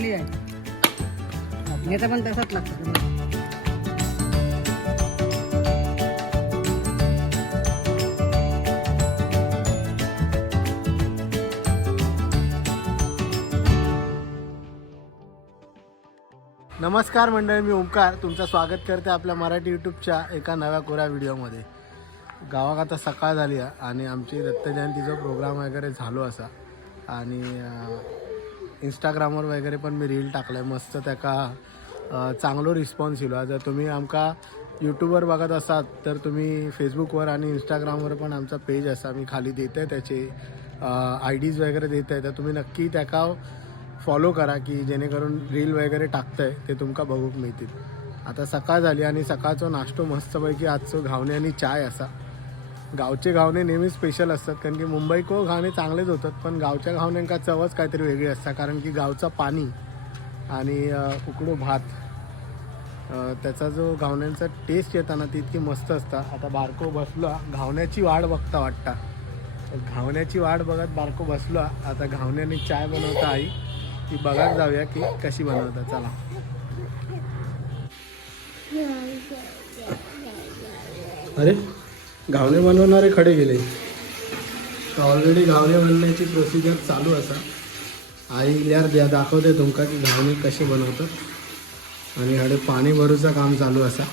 खाली आहे नेता पण तसाच लागतो. नमस्कार मंडळी, मी ओंकार तुमचं स्वागत करते आपल्या मराठी यूट्यूबच्या एका नव्या कोऱ्या व्हिडिओमध्ये. गावात आता सकाळ झाली आहे आणि आमची दत्त जयंतीचा प्रोग्राम वगैरे झालो असा आणि इंस्टाग्रामवर वगैरे पण मी रील टाकलं आहे. मस्त त्याका चांगलो रिस्पॉन्स येलो. जर तुम्ही आमका यूट्यूबवर बघत असाल तर तुम्ही फेसबुकवर आणि इंस्टाग्रामवर पण आमचा पेज असा मी खाली देते, त्याचे IDs वगैरे देत आहे, तर तुम्ही नक्की त्याका फॉलो करा की जेणेकरून रील वगैरे टाकतंय ते तुमका बघूक मिळतील. आता सकाळ झाली आणि सकाळचा नाश्तो मस्तपैकी आजचो घावणे आणि चाय असा. गावचे घावणे नेहमी स्पेशल असतात कारण की मुंबईको घावणे चांगलेच होतात, पण गावच्या घावण्यांका चवच काहीतरी वेगळी असतात कारण की गावचा पाणी आणि उकडो भात, त्याचा जो घावण्यांचा टेस्ट येताना ती इतकी मस्त असतात. आता बारको बसलो घावण्याची वाट बघता वाटता, घावण्याची वाट बघत बारको बसलो. आता घावण्याने चाय बनवता आई, ती बघायला जाऊया की कशी बनवतात. चला. अरे घावणे बनवणारे खडे गेले. ऑलरेडी घावणे बनवण्याची प्रोसिजर चालू असा. आई इल्यार दाखवते तुमका की घावणे कसे बनवतात आणि हडे पाणी भरूचं काम चालू असा.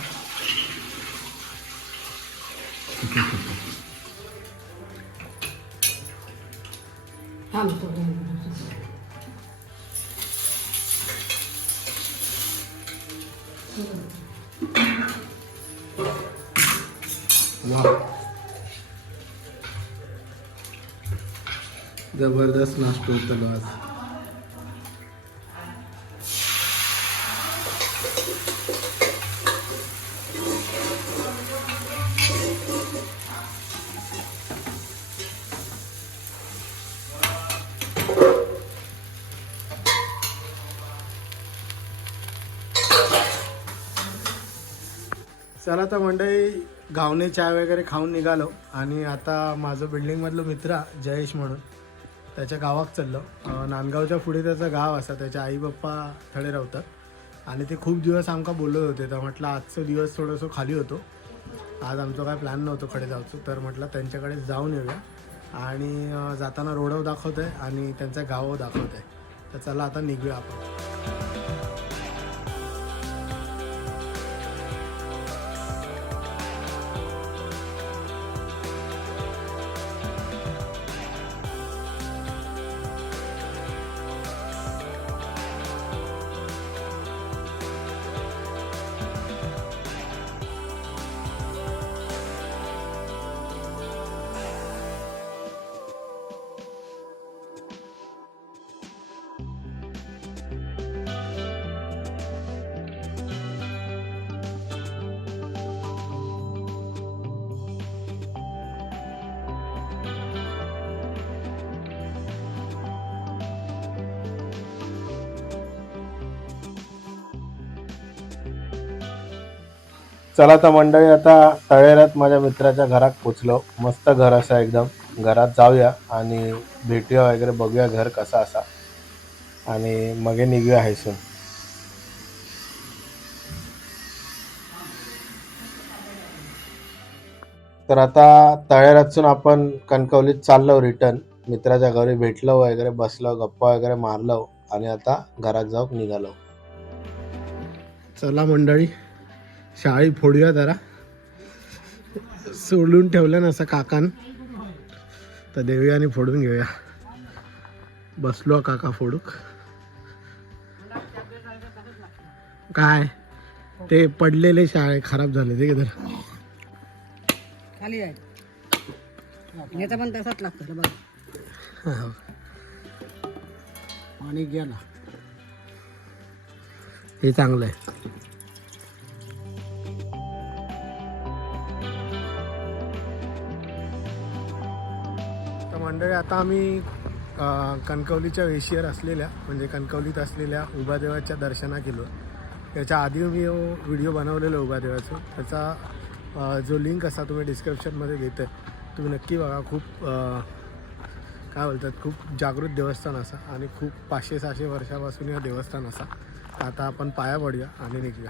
वाह, जबरदस्त नाश्ता होतो आज. चला तर मंडळी, घावणे चाय वगैरे खाऊन निघालो आणि आता माझं बिल्डिंगमधलं मित्र जयेश म्हणून त्याच्या गावात चाललो. नांदगावच्या पुढे त्याचं गाव असा, त्याचे आई बाप्पा थडे राहतात आणि ते खूप दिवस आमका बोलत होते. तर म्हटलं आजचा दिवस थोडंसं खाली होतो, आज आमचं काय प्लॅन नव्हतं कडे जायचं, तर म्हटलं त्यांच्याकडे जाऊन येऊया आणि जाताना रोडव दाखवत आहे आणि त्यांचं गाव दाखवत आहे. तर चला आता निघूया आपण. चला तर मंडळी, आता तळेरात माझ्या मित्राच्या घरात पोचलो. मस्त घर असं एकदम. घरात जाऊया आणि भेटूया वगैरे, बघूया घर कसा असा आणि मग निघूया हैसून. तर आता तळेरातून आपण कणकवलीत चाललो रिटर्न. मित्राच्या घरी भेटलो वगैरे, बसलो, गप्पा वगैरे मारलो आणि आता घरात जाऊन निघालो. चला मंडळी, शाळी फोडूया जरा. सोडून ठेवलं ना असं काकान, तर देऊया आणि फोडून घेऊया. बसलो काका फोडूक. काय ते पडलेले शाळे खराब झाले ते किधर खाली आहे नेता पण तसाच लागतो. बघ आणि गेला, हे चांगलं आहे. मंडळी, आता आम्ही कणकवलीच्या वेशीवर असलेल्या म्हणजे कणकवलीत असलेल्या उभादेवाच्या दर्शना केलो. त्याच्या आधी मी व्हिडिओ बनवलेला उभादेवाचं, त्याचा जो लिंक असा तुम्ही डिस्क्रिप्शनमध्ये देते, तुम्ही नक्की बघा. खूप काय बोलतात खूप जागृत देवस्थान असा आणि खूप 500-600 वर्षापासून या देवस्थान असा. आता आपण पाया पडूया आणि निघूया.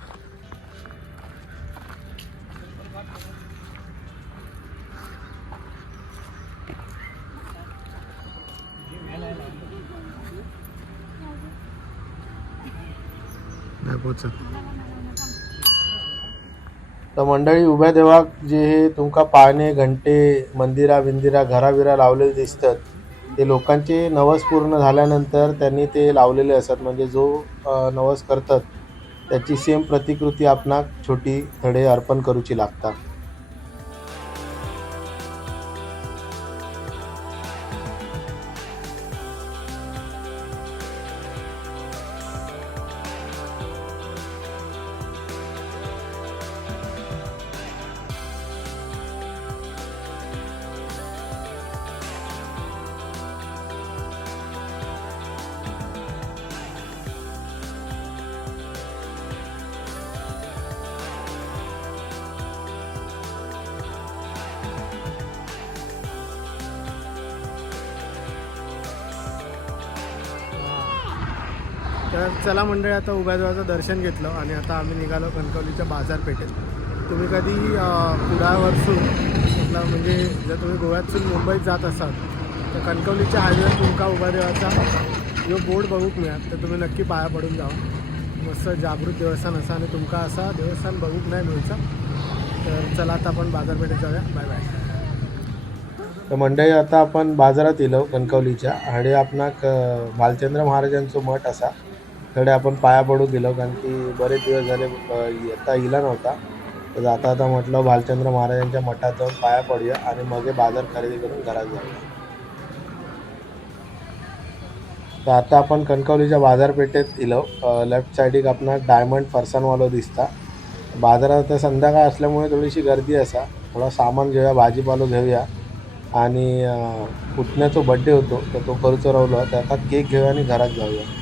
नाही पोचत. तर मंडळी उभ्या देवाक जे हे तुमका पाळणे घंटे मंदिरा बिंदिरा घराबिरा लावलेले दिसतात ते लोकांचे नवस पूर्ण झाल्यानंतर त्यांनी ते लावलेले असतात. म्हणजे जो नवस करतात त्याची सेम प्रतिकृती आपणाक छोटी थडे अर्पण करूची लागतात. तर चला मंडळी, आता उभ्या देवाचं दर्शन घेतलं आणि आता आम्ही निघालो कणकवलीच्या बाजारपेठेत. तुम्ही कधी कुडाळवरसून म्हणजे जर तुम्ही गोव्यातून मुंबईत जात असाल तर कणकवलीच्या हायवेवर तुमका उभ्या देवाचा जो बोर्ड बघूक मिळाल तर तुम्ही नक्की पाया पडून जावा. मस्त जागृत देवस्थान असा आणि तुमका असा देवस्थान बघूक नाही मिळचा. तर चला आता आपण बाजारपेठेत जाऊया. Bye bye. तर मंडळी आता आपण बाजारात येलो कणकवलीच्या आणि आपणाक भालचंद्र महाराजांचो मठ असा थोडे आपण पाया पडू गेलो, कारण की बरेच दिवस झाले आता इला नव्हता. तर आता म्हटलं भालचंद्र महाराजांच्या मठात जाऊन पाया पडूया आणि मग बाजार खरेदी करून घरात जाऊया. तर आता आपण कणकवलीच्या बाजारपेठेत इलो. लेफ्ट साईडीक आपणाक डायमंड फरसाणवालो दिसता. बाजारात आता संध्याकाळ असल्यामुळे थोडीशी गर्दी असा. थोडा सामान घेऊया, भाजीपालो घेऊया आणि पुतण्याचा बड्डे होतो तर तो करूचो राहिलो. तर आता केक घेऊया आणि घरात जाऊया.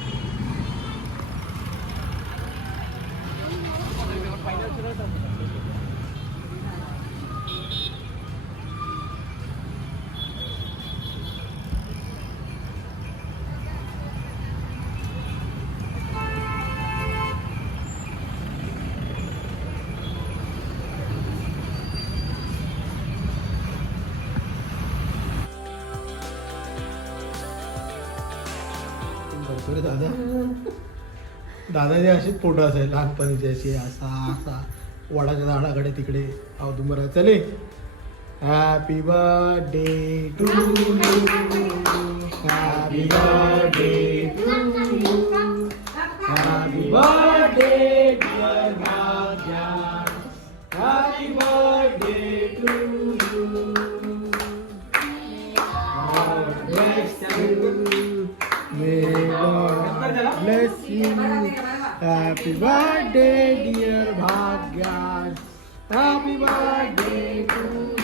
दादा दादाचे असेच फोटो असायचे लहानपणीचे, असे असा असा वडाच्या झाडाकडे तिकडे औदुंबरा. चले happy birthday to you, happy birthday to you, happy birthday dear Bhagya, happy birthday to you, God bless you, may God bless you, happy birthday dear Bhagyas, happy birthday to